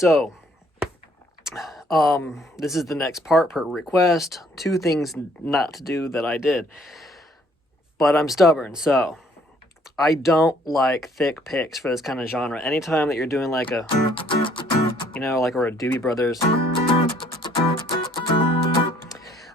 so this is the next part per request. 2 things not to do that I did, but I'm stubborn, so I don't like thick picks for this kind of genre. Anytime that you're doing like a, or a Doobie Brothers,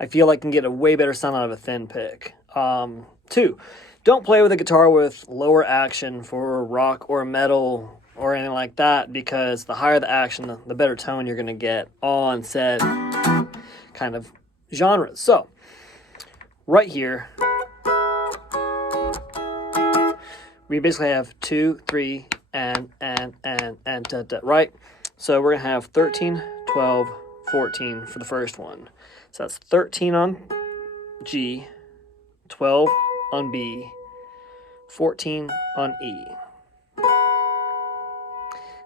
I feel like I can get a way better sound out of a thin pick. 2, don't play with a guitar with lower action for rock or metal or anything like that, because the higher the action, the better tone you're going to get on said kind of genres. So, right here, we basically have 2, 3, and, da, da, right? So we're going to have 13, 12, 14 for the first one. So that's 13 on G, 12 on B, 14 on E.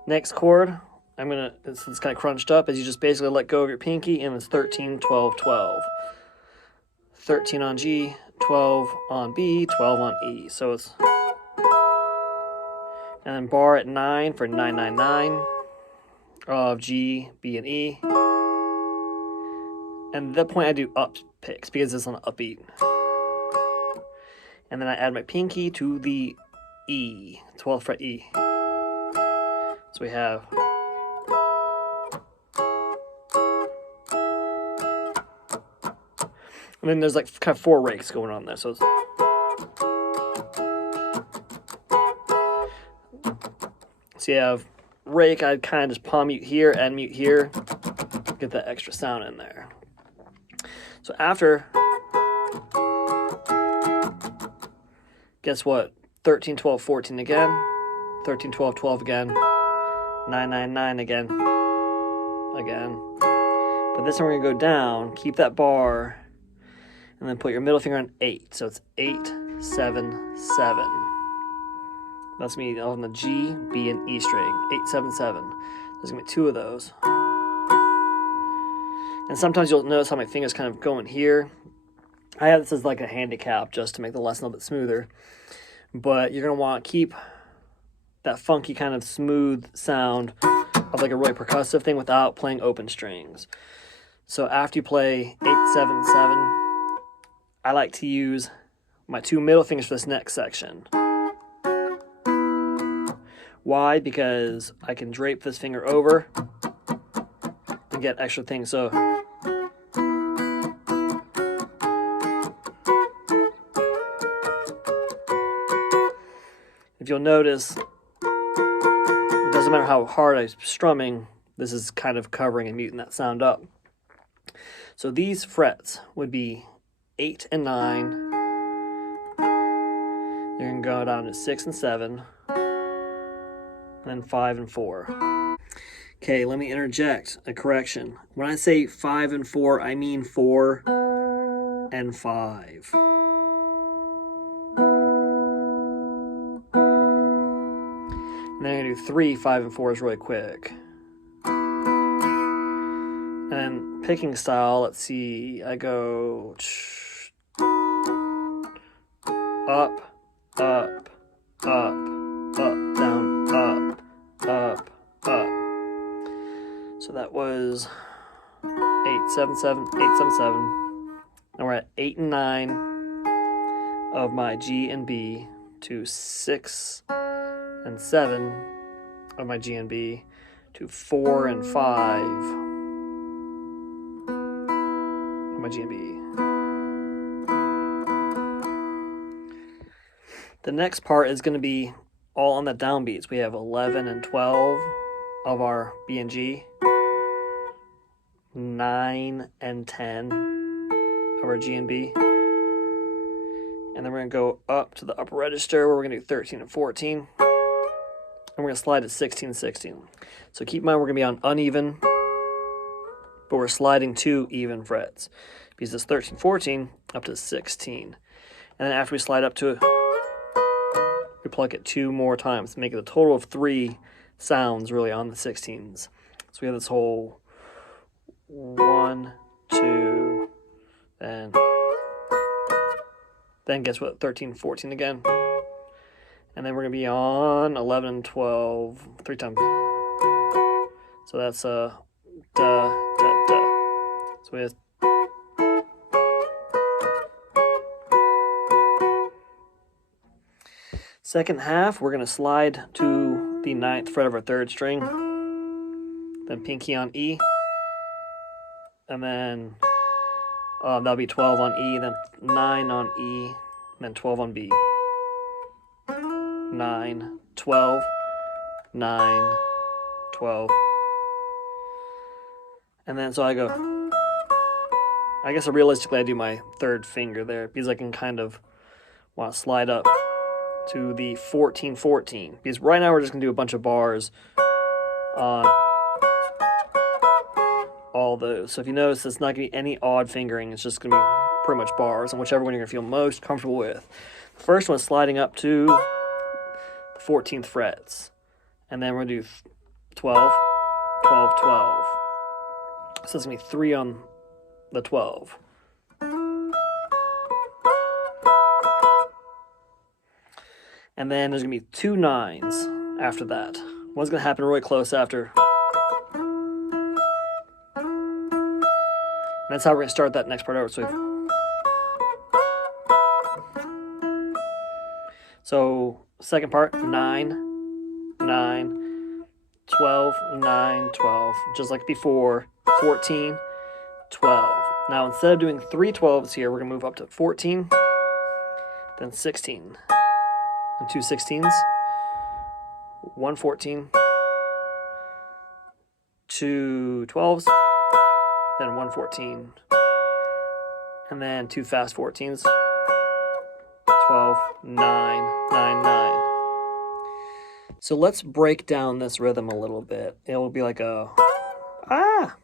Next chord, it's kind of crunched up, is you just basically let go of your pinky, and it's 13, 12, 12. 13 on G, 12 on B, 12 on E. So it's, and then bar at 9 for 999 of G, B, and E. And at that point I do up picks because it's on an upbeat. And then I add my pinky to the E, 12th fret E. So we have and then there's like kind of 4 rakes going on there. So it's, so you have rake, I'd kind of just palm mute here and mute here, get that extra sound in there. So after, guess what? 13, 12, 14 again, 13, 12, 12 again, 9, 9, 9 again. But this time we're going to go down, keep that bar, and then put your middle finger on 8. So it's 8, 7, 7. That's me on the G, B, and E string. 8, 7, 7. There's going to be 2 of those. And sometimes you'll notice how my finger's kind of going here. I have this as like a handicap just to make the lesson a little bit smoother. But you're going to want to keep that funky kind of smooth sound of like a really percussive thing without playing open strings. So after you play 8, 7, 7, I like to use my 2 middle fingers for this next section. Why? Because I can drape this finger over and get extra things. So if you'll notice, it doesn't matter how hard I'm strumming, this is kind of covering and muting that sound up. So these frets would be 8 and 9. You're going to go down to 6 and 7. And then 5 and 4. Okay, let me interject a correction. When I say 5 and 4, I mean 4 and 5. And then I'm going to do 3, 5, and 4s really quick. And then picking style, let's see, I go up, up, up, up, down, up, up, up. So that was 8, 7, 7, 8, 7, 7. Now we're at 8 and 9 of my G and B to 6 and 7 of my G and B to 4 and 5 of my G and B. The next part is going to be all on the downbeats. We have 11 and 12 of our B and G, 9 and 10 of our G and B, and then we're going to go up to the upper register where we're going to do 13 and 14, and we're going to slide to 16 and 16. So keep in mind we're going to be on uneven, but we're sliding 2 even frets, because it's 13, 14 up to 16, and then after we slide up to it, we pluck it 2 more times, make it a total of 3 sounds really on the 16s. So we have this whole 1, 2, and then guess what, 13, 14 again. And then we're going to be on 11 and 12 3 times. So that's da, da, da. So we have second half, we're going to slide to the 9th fret of our 3rd string, then pinky on E, and then that'll be 12 on E, then 9 on E, and then 12 on B. 9, 12, 9, 12. And then so I go, I guess realistically I do my 3rd finger there because I can kind of want to slide up to the 14, 14. Because right now we're just going to do a bunch of bars on all those. So if you notice, it's not going to be any odd fingering. It's just going to be pretty much bars, and whichever one you're going to feel most comfortable with. The first one is sliding up to the 14th frets. And then we're going to do 12, 12, 12. So it's going to be 3 on the 12. And then there's going to be 2 9s after that. One's going to happen really close after. And that's how we're going to start that next part over. So second part, 9, 9, 12, 9, 12. Just like before, 14, 12. Now instead of doing 3 12s here, we're going to move up to 14, then 16. And 2 16s, 1 14, 2 12s, then 1 14, and then 2 fast 14s, 12, 9, 9, 9. So let's break down this rhythm a little bit. It'll be like a, ah!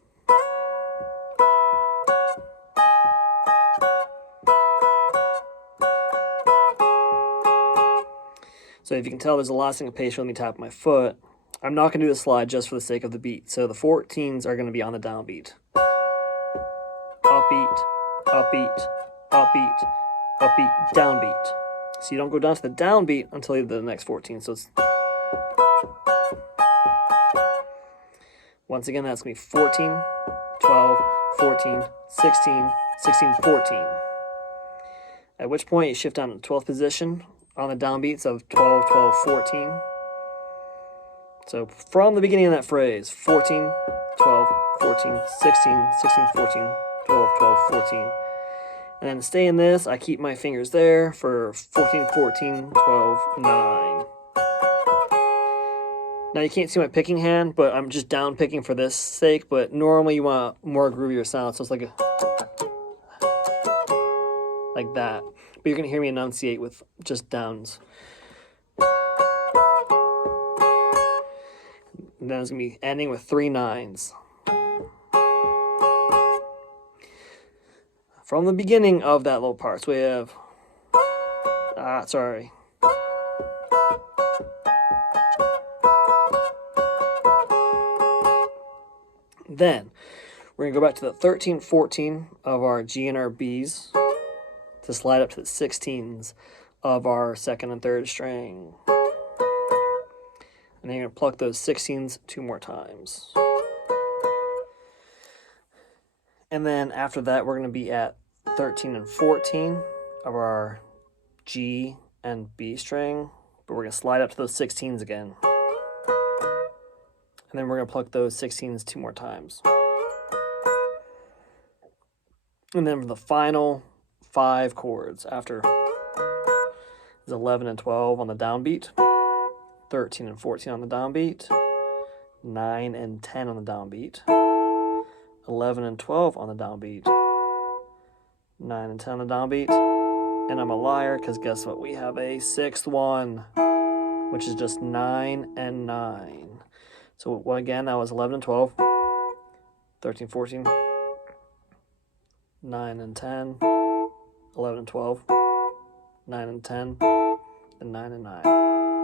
So if you can tell, there's a lot of syncopation when me tap my foot. I'm not going to do the slide just for the sake of the beat. So the 14s are going to be on the downbeat. Upbeat, upbeat, upbeat, upbeat, downbeat. So you don't go down to the downbeat until you do the next 14. So it's... Once again, that's going to be 14, 12, 14, 16, 16, 14. At which point you shift down to the 12th position on the downbeats of 12, 12, 14. So from the beginning of that phrase, 14, 12, 14, 16, 16, 14, 12, 12, 14. And then to stay in this, I keep my fingers there for 14, 14, 12, 9. Now you can't see my picking hand, but I'm just down picking for this sake, but normally you want more groovier sound, so it's like that. But you're going to hear me enunciate with just downs. And then it's going to be ending with 3 9s. From the beginning of that little part, so we have, Then, we're going to go back to the 13, 14 of our G and our Bs to slide up to the 16s of our 2nd and 3rd string. And then you're going to pluck those 16s 2 more times. And then after that, we're going to be at 13 and 14 of our G and B string, but we're going to slide up to those 16s again. And then we're going to pluck those 16s 2 more times. And then for the final 5 chords after is 11 and 12 on the downbeat, 13 and 14 on the downbeat, 9 and 10 on the downbeat, 11 and 12 on the downbeat, 9 and 10 on the downbeat, and I'm a liar because guess what? We have a 6th one, which is just 9 and 9. So again, that was 11 and 12, 13, 14, 9 and 10, 11 and 12, 9 and 10, and 9 and 9.